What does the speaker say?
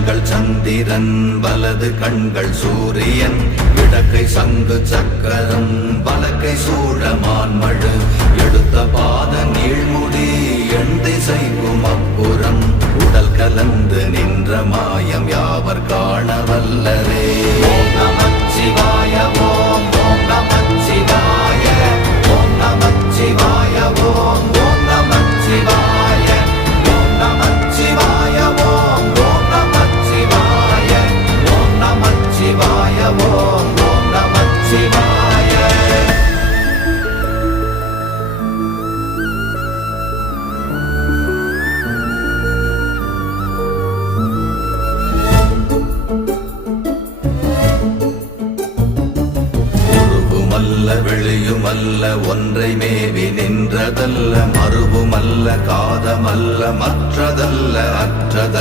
கண்கள் சந்திரன் வலது கண்கள் சூரியன் இடக்கை சங்கு சக்கரம் வலக்கை சூழமான்மழு எடுத்த பாத நீழ்முடி எண் திசைக்கும் அப்புறம் உடல் கலந்து நின்ற மாயம் யாவர் காண வல்லரே. ஓம் நமச்சிவாய ஓம் ஓம் நமச்சிவாய ஓம் நமச்சிவாய ஓம் ஓம் நமச்சிவாய ஓம் நமச்சிவாய ஓம் ஓம் நமச்சிவாய ஓம் நமச்சிவாய ஓம் ஓம் நமச்சிவாய. வெளியுமல்ல ஒன்றை மேவி நின்றதல்ல மறுவுமல்ல காதமல்ல மற்றதல்ல அற்றதல்ல